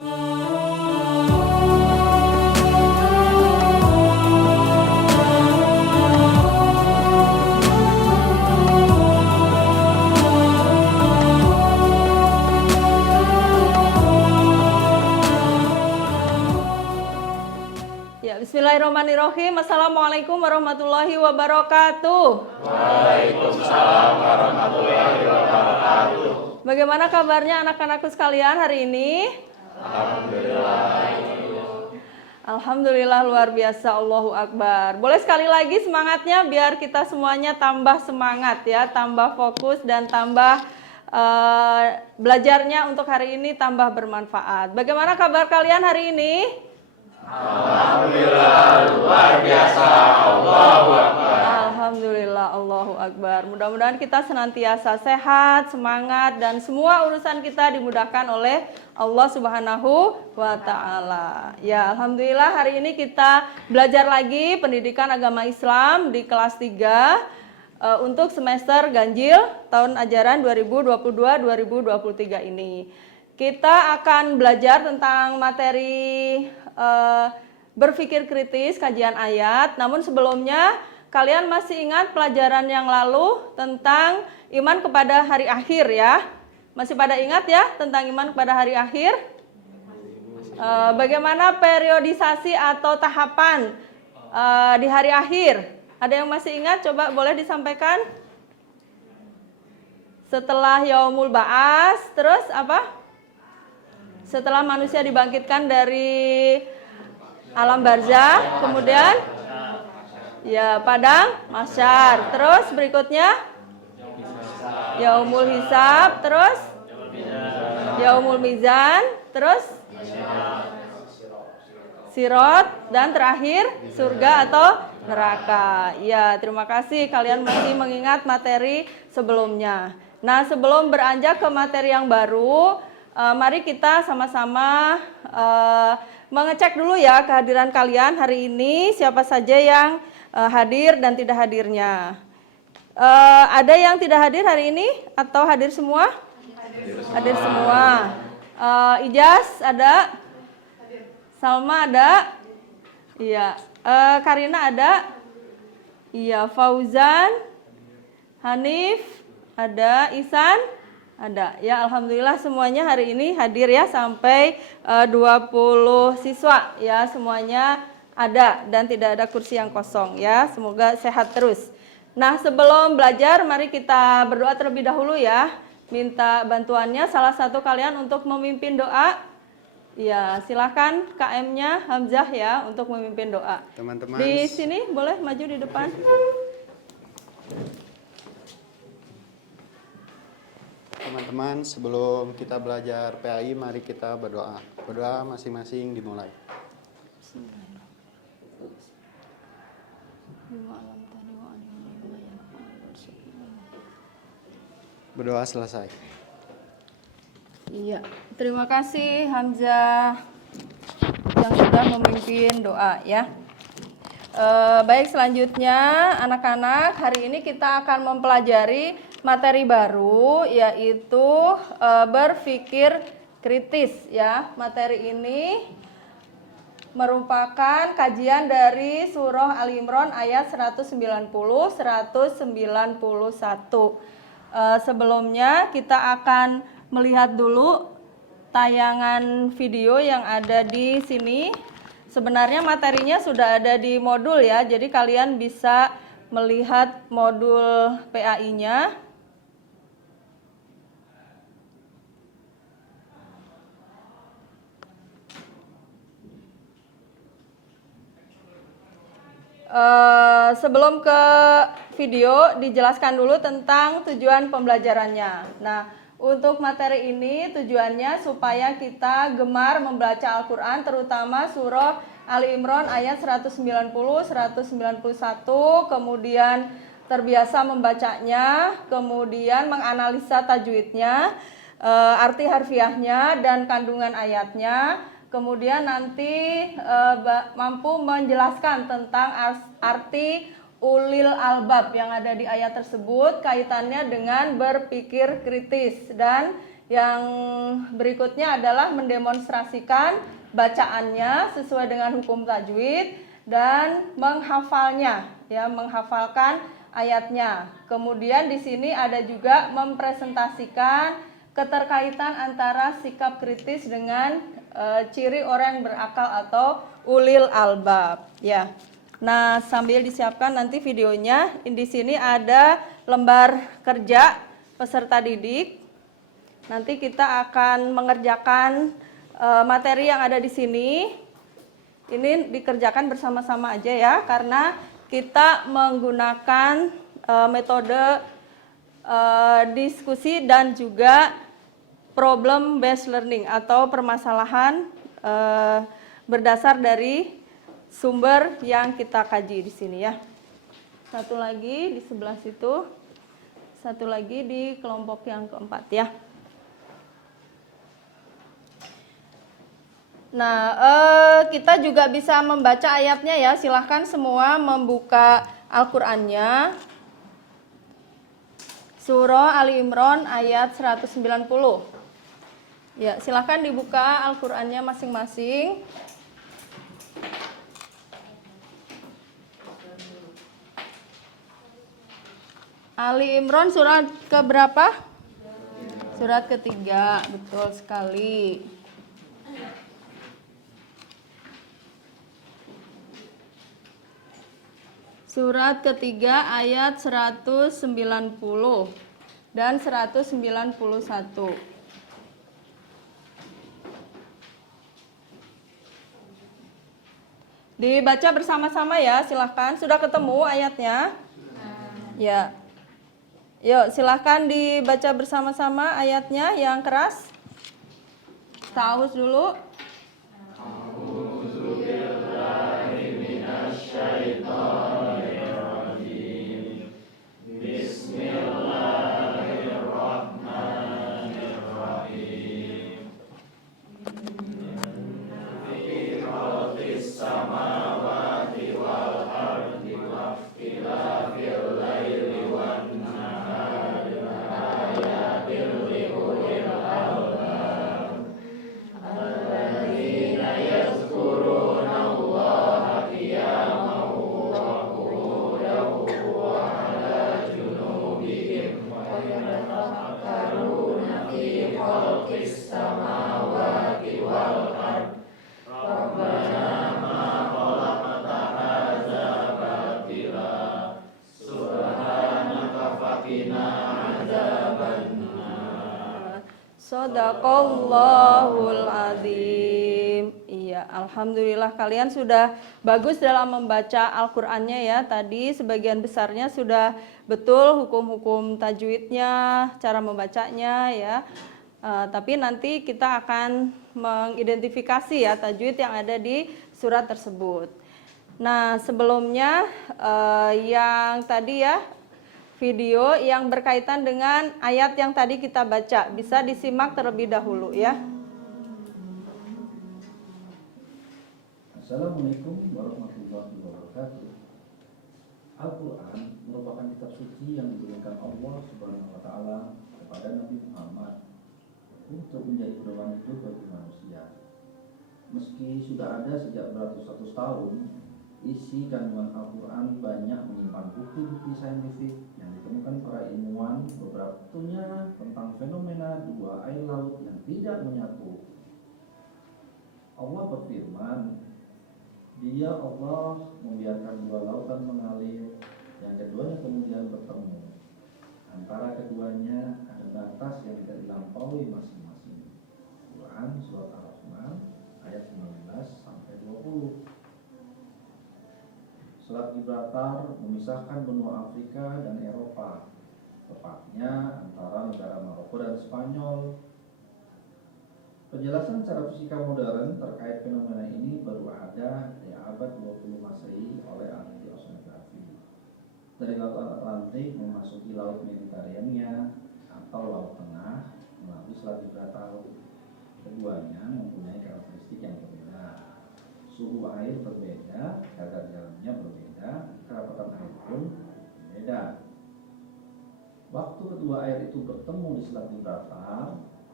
Bismillahirrahmanirrahim. Assalamualaikum warahmatullahi wabarakatuh. Waalaikumsalam warahmatullahi wabarakatuh. Bagaimana kabarnya anak-anakku sekalian hari ini? Alhamdulillah. Alhamdulillah luar biasa, Allahu Akbar. Boleh sekali lagi semangatnya biar kita semuanya tambah semangat ya, tambah fokus dan tambah belajarnya untuk hari ini tambah bermanfaat. Bagaimana kabar kalian hari ini? Alhamdulillah luar biasa, Allahu Akbar. Alhamdulillah, Allahu Akbar. Mudah-mudahan kita senantiasa sehat, semangat, dan semua urusan kita dimudahkan oleh Allah Subhanahu wa Ta'ala. Ya, Alhamdulillah hari ini kita belajar lagi pendidikan agama Islam di kelas 3 untuk semester ganjil tahun ajaran 2022-2023 ini. Kita akan belajar tentang materi berpikir kritis, kajian ayat. Namun sebelumnya kalian masih ingat pelajaran yang lalu tentang iman kepada hari akhir ya? Masih pada ingat ya tentang iman kepada hari akhir? Bagaimana periodisasi atau tahapan di hari akhir? Ada yang masih ingat? Coba boleh disampaikan. Setelah Yaumul Ba'as, terus apa? Setelah manusia dibangkitkan dari alam barzakh, kemudian ya padang mahsyar, terus berikutnya Yaumul Hisab, terus Yaumul Mizan, terus Sirat, dan terakhir surga atau neraka. Ya, terima kasih kalian masih mengingat materi sebelumnya. Nah, sebelum beranjak ke materi yang baru, mari kita sama-sama mengecek dulu ya kehadiran kalian hari ini, siapa saja yang hadir dan tidak hadirnya. Ada yang tidak hadir hari ini atau hadir semua? Hadir semua. Ijaz ada? Salma ada? Iya. Karina ada? Iya. Fauzan, Hanif ada, Ihsan ada. Ya, alhamdulillah semuanya hari ini hadir ya, sampai 20 siswa ya, semuanya ada dan tidak ada kursi yang kosong ya. Semoga sehat terus. Nah, sebelum belajar mari kita berdoa terlebih dahulu ya. Minta bantuannya salah satu kalian untuk memimpin doa. Ya, silakan KM-nya Hamzah ya untuk memimpin doa. Teman-teman di sini boleh maju di depan. Teman-teman, sebelum kita belajar PAI, mari kita berdoa. Berdoa masing-masing dimulai. Berdoa selesai. Iya, terima kasih Hamzah yang sudah memimpin doa ya. Baik, selanjutnya anak-anak, hari ini kita akan mempelajari materi baru, yaitu berpikir kritis ya. Materi ini merupakan kajian dari surah Ali Imran ayat 190-191. Sebelumnya kita akan melihat dulu tayangan video yang ada di sini. Sebenarnya materinya sudah ada di modul ya, jadi kalian bisa melihat modul PAI-nya. Sebelum ke video, dijelaskan dulu tentang tujuan pembelajarannya. Nah, untuk materi ini tujuannya supaya kita gemar membaca Al-Quran, terutama surah Ali Imran ayat 190, 191, kemudian terbiasa membacanya, kemudian menganalisa tajwidnya, arti harfiahnya, dan kandungan ayatnya. Kemudian nanti mampu menjelaskan tentang arti ulil albab yang ada di ayat tersebut, kaitannya dengan berpikir kritis. Dan Yang berikutnya adalah mendemonstrasikan bacaannya sesuai dengan hukum tajwid dan menghafalnya, ya, menghafalkan ayatnya. Kemudian di sini ada juga mempresentasikan keterkaitan antara sikap kritis dengan ciri orang yang berakal atau ulil albab, ya. Nah, sambil disiapkan nanti videonya, di sini ada lembar kerja peserta didik. Nanti kita akan mengerjakan materi yang ada di sini. Ini dikerjakan bersama-sama aja ya, karena kita menggunakan metode diskusi dan juga problem based learning atau permasalahan berdasar dari sumber yang kita kaji di sini ya. Satu lagi di sebelah situ, satu lagi di kelompok yang keempat ya. Nah, kita juga bisa membaca ayatnya ya. Silahkan semua membuka Al-Qur'annya. Surah Ali Imran ayat 190. Ya, silahkan dibuka Al-Qur'annya masing-masing. Ali Imran surat ke berapa? Surat ketiga, betul sekali. Surat ketiga ayat 190 dan 191. Dibaca bersama-sama ya, silahkan. Sudah ketemu ayatnya? Ya. Yuk, silahkan dibaca bersama-sama ayatnya yang keras. Ta'awuz dulu. Shadaqallahul azim. Iya, alhamdulillah kalian sudah bagus dalam membaca Al-Qur'annya ya. Tadi sebagian besarnya sudah betul hukum-hukum tajwidnya, cara membacanya ya. Tapi nanti kita akan mengidentifikasi ya tajwid yang ada di surat tersebut. Nah, sebelumnya yang tadi ya, video yang berkaitan dengan ayat yang tadi kita baca bisa disimak terlebih dahulu ya. Assalamualaikum warahmatullahi wabarakatuh. Al-Quran merupakan kitab suci yang diberikan Allah Subhanahu wa Ta'ala kepada Nabi Muhammad untuk menjadi pedoman hidup bagi manusia. Meski sudah ada sejak beratus-ratus tahun, isi kandungan Al-Quran banyak menyimpan bukti-bukti saintifik yang ditemukan para ilmuwan, beberapa contohnya tentang fenomena dua air laut yang tidak menyatu. Allah berfirman, Dia Allah membiarkan dua lautan mengalir, yang keduanya kemudian bertemu. Antara keduanya ada batas yang tidak dilampaui masing-masing. Quran Surat Ar-Rahman ayat 19 sampai 20. Selat Gibraltar memisahkan benua Afrika dan Eropa, tepatnya antara negara Maroko dan Spanyol. Penjelasan secara fisika modern terkait fenomena ini baru ada di abad 20 Masehi oleh ahli oceanografi. Dari Laut Atlantik memasuki Laut Mediterania atau Laut Tengah melalui Selat Gibraltar. Keduanya mempunyai karakteristik yang berbeda. Suhu air berbeda, kadar garamnya berbeda, kerapatan air pun berbeda. Waktu kedua air itu bertemu di Selat Gibraltar,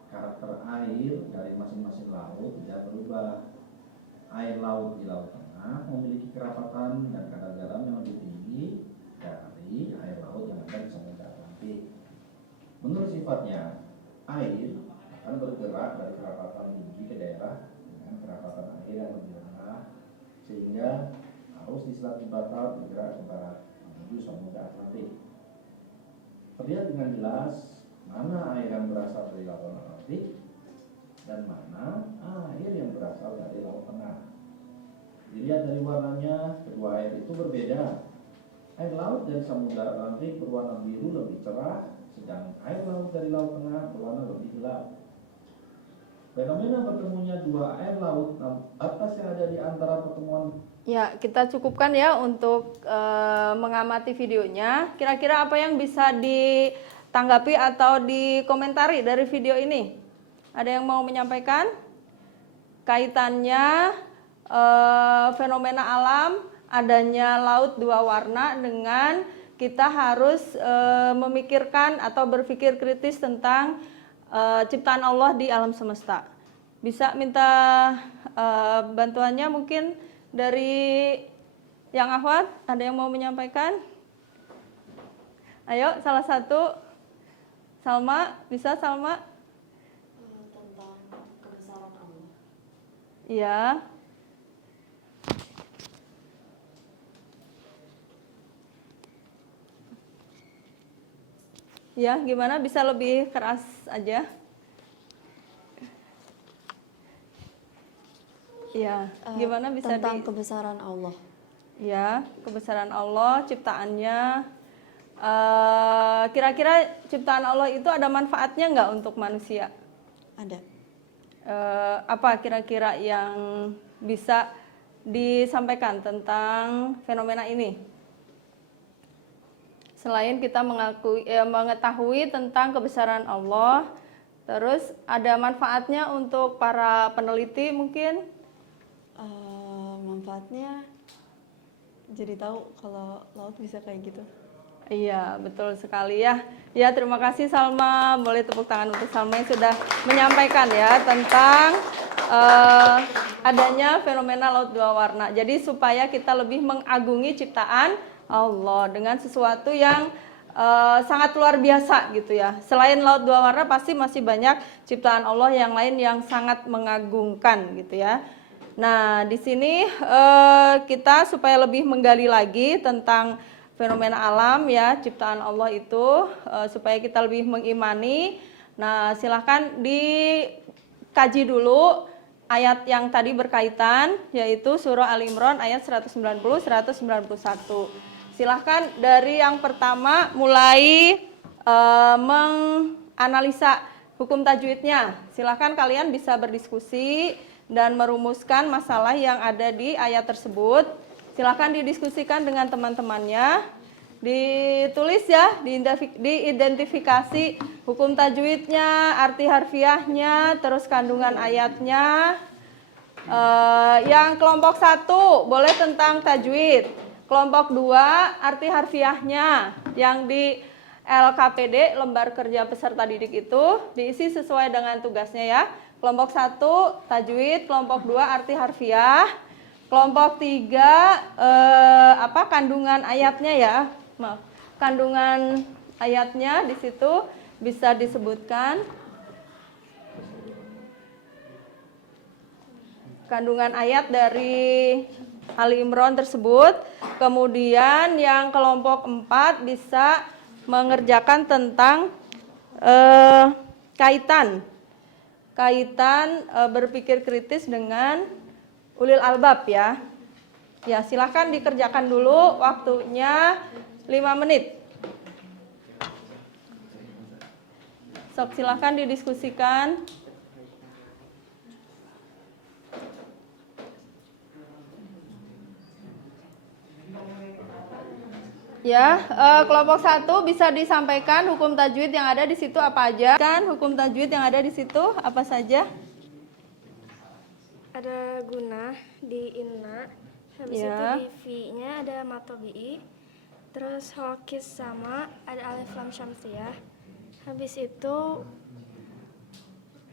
karakter air dari masing-masing laut tidak berubah. Air laut di Laut Tengah memiliki kerapatan dan kadar garam yang lebih tinggi dari air laut yang ada di Samudra Atlantik. Menurut sifatnya, air akan bergerak dari kerapatan tinggi ke daerah dengan kerapatan air yang lebih rendah, sehingga arus di Selat Gibraltar bergerak ke barat menuju Samudra Atlantik. Terlihat dengan jelas mana air yang berasal dari Lautan Atlantik dan mana air yang berasal dari Laut Tengah. Dilihat dari warnanya, kedua air itu berbeda. Air laut dari Samudra Atlantik berwarna biru lebih cerah, sedang air laut dari Laut Tengah berwarna lebih gelap. Fenomena bertemunya dua air laut atas yang ada di antara pertemuan. Ya, kita cukupkan ya untuk mengamati videonya. Kira-kira apa yang bisa ditanggapi atau dikomentari dari video ini? Ada yang mau menyampaikan? Kaitannya fenomena alam, adanya laut dua warna dengan kita harus memikirkan atau berpikir kritis tentang ciptaan Allah di alam semesta. Bisa minta bantuannya mungkin dari yang akhwat, ada yang mau menyampaikan? Ayo, salah satu. Salma, bisa Salma? Tentang kebesaran Allah. Iya. Ya, gimana? Bisa lebih keras aja? Ya, gimana bisa Tentang kebesaran Allah. Ya, kebesaran Allah, ciptaannya. Kira-kira ciptaan Allah itu ada manfaatnya nggak untuk manusia? Ada. Apa kira-kira yang bisa disampaikan tentang fenomena ini? Selain kita mengetahui tentang kebesaran Allah, terus ada manfaatnya untuk para peneliti mungkin? Manfaatnya jadi tahu kalau laut bisa kayak gitu. Iya, betul sekali ya. Ya, terima kasih Salma. Boleh tepuk tangan untuk Salma yang sudah menyampaikan ya tentang adanya fenomena laut dua warna. Jadi supaya kita lebih mengagungi ciptaan Allah dengan sesuatu yang sangat luar biasa gitu ya. Selain laut dua warna pasti masih banyak ciptaan Allah yang lain yang sangat mengagumkan gitu ya. Nah, di sini kita supaya lebih menggali lagi tentang fenomena alam ya, ciptaan Allah itu supaya kita lebih mengimani. Nah, silahkan dikaji dulu ayat yang tadi berkaitan, yaitu surah Al-Imran ayat 190-191. Silahkan dari yang pertama mulai menganalisa hukum tajwidnya. Silahkan kalian bisa berdiskusi dan merumuskan masalah yang ada di ayat tersebut. Silahkan didiskusikan dengan teman-temannya, ditulis ya, diidentifikasi hukum tajwidnya, arti harfiahnya, terus kandungan ayatnya. Yang kelompok 1 boleh tentang tajwid, kelompok 2 arti harfiahnya, yang di LKPD, lembar kerja peserta didik itu diisi sesuai dengan tugasnya ya. Kelompok 1 tajwid, kelompok 2 arti harfiah, kelompok 3 kandungan ayatnya ya. Maaf, kandungan ayatnya di situ bisa disebutkan. Kandungan ayat dari Ali Imran tersebut. Kemudian yang kelompok 4 bisa mengerjakan tentang kaitan berpikir kritis dengan ulil albab ya. Ya, silahkan dikerjakan dulu, waktunya 5 menit. Sok, silahkan didiskusikan. Ya, kelompok 1 bisa disampaikan hukum tajwid yang ada di situ apa aja? Kan hukum tajwid yang ada di situ apa saja? Ada guna di inna, habis Ya. itu di fi-nya ada matobi'i, terus hokis sama ada alif lam syamsiyah, habis itu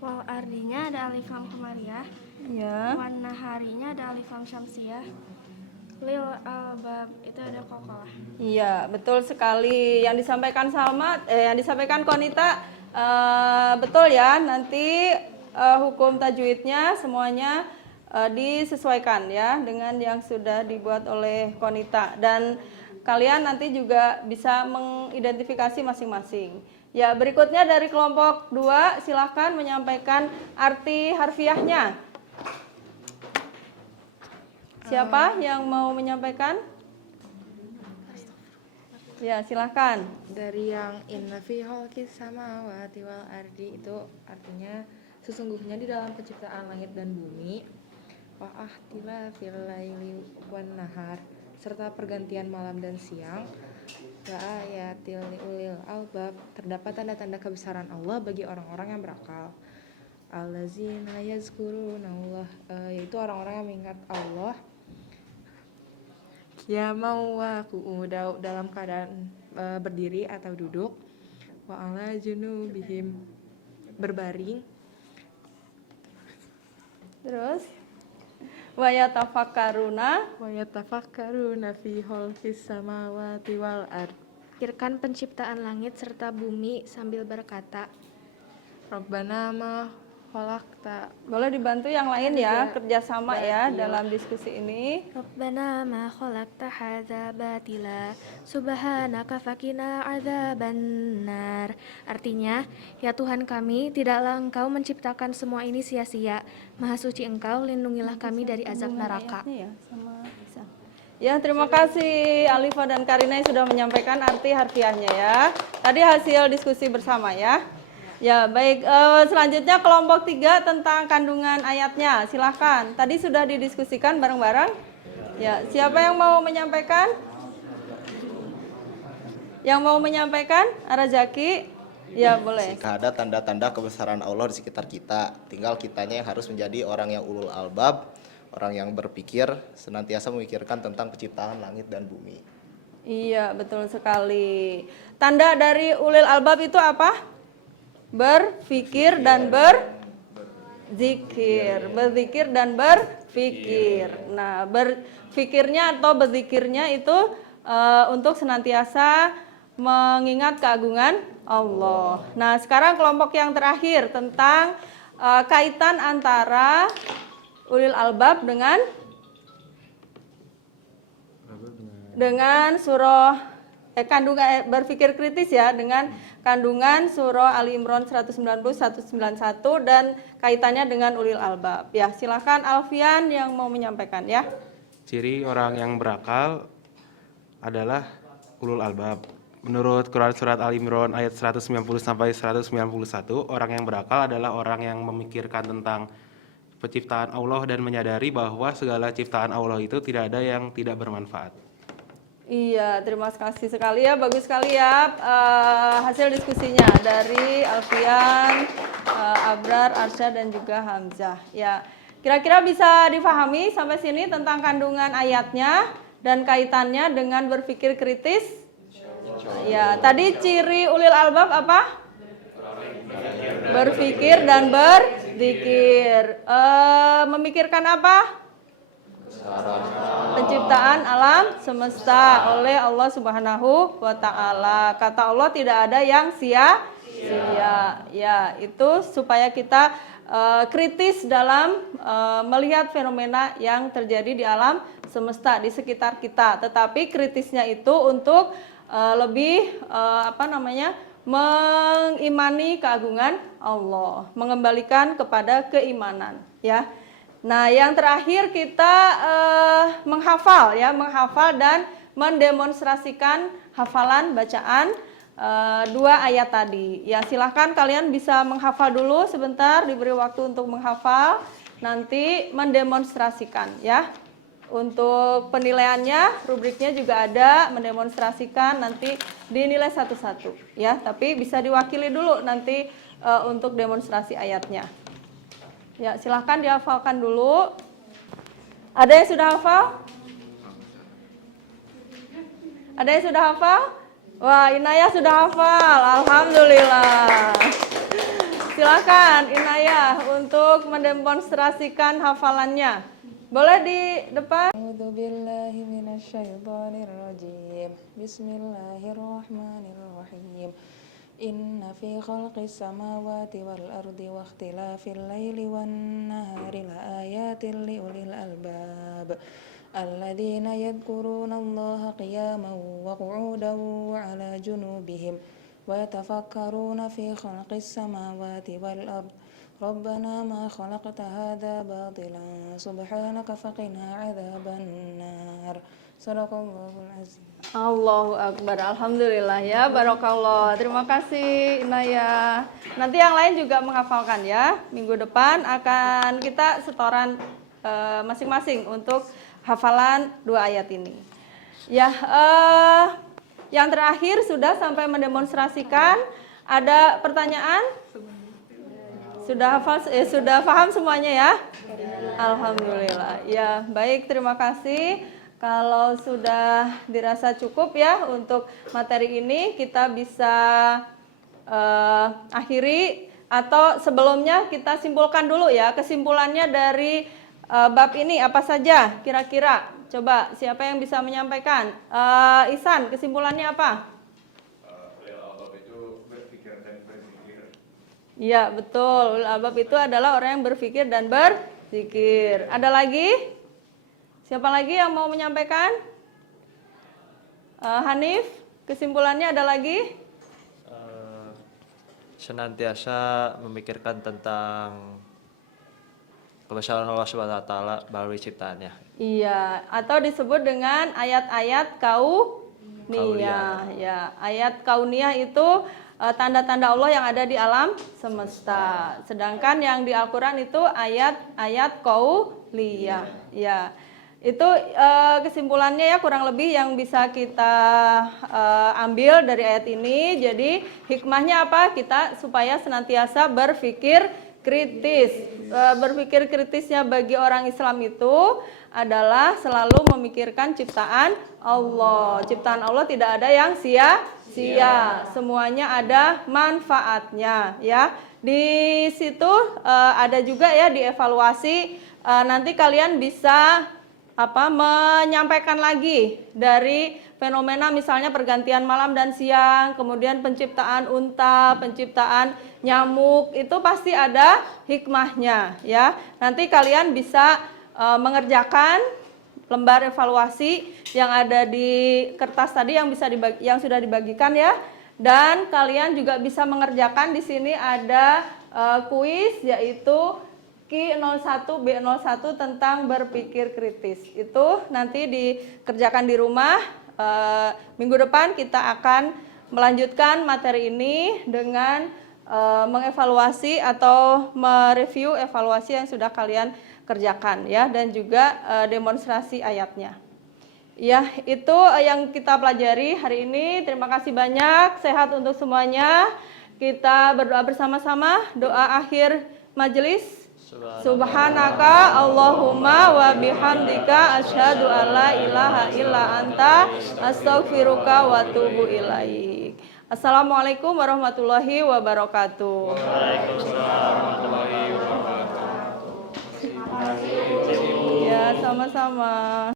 Wal ardinya ada alif lam qamariyah. Ya. Wan naharinya ada alif lam syamsiyah. Lil albab itu ada qalqalah. Iya, betul sekali. Yang disampaikan yang disampaikan Konita betul ya. Nanti hukum tajwidnya semuanya disesuaikan ya dengan yang sudah dibuat oleh Konita, dan kalian nanti juga bisa mengidentifikasi masing-masing. Ya, berikutnya dari kelompok 2 silahkan menyampaikan arti harfiahnya. Siapa yang mau menyampaikan? Ya, silahkan. Dari yang inna fi khalqis samawati wal ardi itu artinya sesungguhnya di dalam penciptaan langit dan bumi wa ahtilafil laili wan nahar serta pergantian malam dan siang wa ayatil ulil albab terdapat tanda-tanda kebesaran Allah bagi orang-orang yang berakal. Allazina yazkurunallah yaitu orang-orang yang mengingat Allah ya mau qu'uda dalam keadaan berdiri atau duduk wa ala junubihim berbaring Terus wa yatafakkaruna wa yatafakkaruna fi khalqis samawati wal ard Pikirkan penciptaan langit serta bumi sambil berkata, Rabbana ma khalaqta. boleh dibantu yang lain ya, kerjasama ya dalam diskusi ini. Rabbana ma khalaqta hadza batila subhanaka fakina adzabannar. Artinya, ya Tuhan kami, tidaklah Engkau menciptakan semua ini sia-sia. Maha suci Engkau, lindungilah kami dari azab neraka. Ya, sama Isa. Ya, terima kasih Alifa dan Karina yang sudah menyampaikan arti harfiahnya ya. Tadi hasil diskusi bersama ya. Ya, baik. Selanjutnya kelompok 3 tentang kandungan ayatnya. Silahkan. Tadi sudah didiskusikan bareng-bareng. Ya, siapa yang mau menyampaikan? Yang mau menyampaikan? Arazaki? Ya, boleh. Jika ada tanda-tanda kebesaran Allah di sekitar kita, tinggal kitanya yang harus menjadi orang yang ulul albab, orang yang berpikir, senantiasa memikirkan tentang penciptaan langit dan bumi. Iya, betul sekali. Tanda dari ulil albab itu apa? Berpikir dan berzikir. Berzikir dan berpikir. Nah, berpikirnya atau berzikirnya itu untuk senantiasa mengingat keagungan Allah. Nah, sekarang kelompok yang terakhir tentang kaitan antara ulil albab dengan surah kandungan berpikir kritis ya, dengan kandungan surah Ali Imran 190-191 dan kaitannya dengan ulil albab. Ya, silakan Alfian yang mau menyampaikan ya. Ciri orang yang berakal adalah ulul albab. Menurut Quran surat Ali Imran ayat 190 sampai 191, orang yang berakal adalah orang yang memikirkan tentang penciptaan Allah dan menyadari bahwa segala ciptaan Allah itu tidak ada yang tidak bermanfaat. Iya, terima kasih sekali ya, bagus sekali ya hasil diskusinya dari Alfian, Abrar, Arsyad dan juga Hamzah. Ya, kira-kira bisa difahami sampai sini tentang kandungan ayatnya dan kaitannya dengan berpikir kritis? Ya, tadi ciri ulil albab apa? Berpikir dan berzikir. Memikirkan apa? Penciptaan alam semesta oleh Allah Subhanahu wa Ta'ala. Kata Allah tidak ada yang sia-sia. Ya, itu supaya kita kritis dalam melihat fenomena yang terjadi di alam semesta di sekitar kita. Tetapi kritisnya itu untuk lebih mengimani keagungan Allah, mengembalikan kepada keimanan, ya. Nah, yang terakhir kita menghafal dan mendemonstrasikan hafalan bacaan 2 ayat tadi. Ya, silahkan kalian bisa menghafal dulu sebentar, diberi waktu untuk menghafal, nanti mendemonstrasikan ya. Untuk penilaiannya, rubriknya juga ada, mendemonstrasikan nanti dinilai satu-satu ya, tapi bisa diwakili dulu nanti untuk demonstrasi ayatnya. Ya, silahkan dihafalkan dulu. Ada yang sudah hafal? Ada yang sudah hafal? Wah, Inaya sudah hafal. Alhamdulillah. Silakan Inayah untuk mendemonstrasikan hafalannya. Boleh di depan. A'udzu billahi minasyaitonir rajim. Bismillahirrahmanirrahim. Inna fi khalqis samawati wal ardi wa ikhtilafil laili wan nahari laayatin liulil albab. Alladzina yadhkuruna Allaha qiyaman wa qu'udan wa 'ala junubihim wa yatafakkaruna fi khalqis samawati wal ardi. Rabbana ma khalaqta hadza batilan subhanaka faqina 'adzabannar. Shadaqallahul azim. Allahu Akbar. Alhamdulillah ya, barakallah. Terima kasih Inayah. Nanti yang lain juga menghafalkan ya. Minggu depan akan kita setoran masing-masing untuk hafalan 2 ayat ini. Ya, yang terakhir sudah sampai mendemonstrasikan. Ada pertanyaan? Sudah hafal, sudah paham semuanya ya? Alhamdulillah. Ya, baik, terima kasih. Kalau sudah dirasa cukup ya untuk materi ini, kita bisa akhiri, atau sebelumnya kita simpulkan dulu ya, kesimpulannya dari bab ini apa saja kira-kira. Coba siapa yang bisa menyampaikan? Ihsan, kesimpulannya apa? Iya, betul. Ulul albab itu adalah orang yang berpikir dan berzikir. Ada lagi? Siapa lagi yang mau menyampaikan? Hanif, kesimpulannya ada lagi? Senantiasa memikirkan tentang kebesaran Allah Subhanahu wa taala melalui ciptaannya. Iya, atau disebut dengan ayat-ayat kauniyah. Ya, ayat kauniyah itu tanda-tanda Allah yang ada di alam semesta. Sedangkan yang di Al-Qur'an itu ayat-ayat qauliyah. Ya. Itu kesimpulannya ya, kurang lebih yang bisa kita ambil dari ayat ini. Jadi hikmahnya apa? Kita supaya senantiasa berpikir kritis. Berpikir kritisnya bagi orang Islam itu adalah selalu memikirkan ciptaan Allah. Ciptaan Allah tidak ada yang sia-sia. Semuanya ada manfaatnya ya. Di situ ada juga ya dievaluasi, nanti kalian bisa menyampaikan lagi dari fenomena misalnya pergantian malam dan siang, kemudian penciptaan unta, penciptaan nyamuk, itu pasti ada hikmahnya ya. Nanti kalian bisa mengerjakan lembar evaluasi yang ada di kertas tadi yang yang sudah dibagikan ya. Dan kalian juga bisa mengerjakan, di sini ada kuis yaitu Q01 B01 tentang berpikir kritis. Itu nanti dikerjakan di rumah. Minggu depan kita akan melanjutkan materi ini dengan mengevaluasi atau mereview evaluasi yang sudah kalian kerjakan ya, dan juga demonstrasi ayatnya. Ya, itu yang kita pelajari hari ini. Terima kasih banyak. Sehat untuk semuanya. Kita berdoa bersama-sama. Doa akhir majelis. Subhanaka Allahumma wa bihamdika asyhadu an la ilaha illa anta astaghfiruka wa atubu ilaik. Assalamualaikum warahmatullahi wabarakatuh. Waalaikumsalam warahmatullahi wabarakatuh. Ya, sama-sama.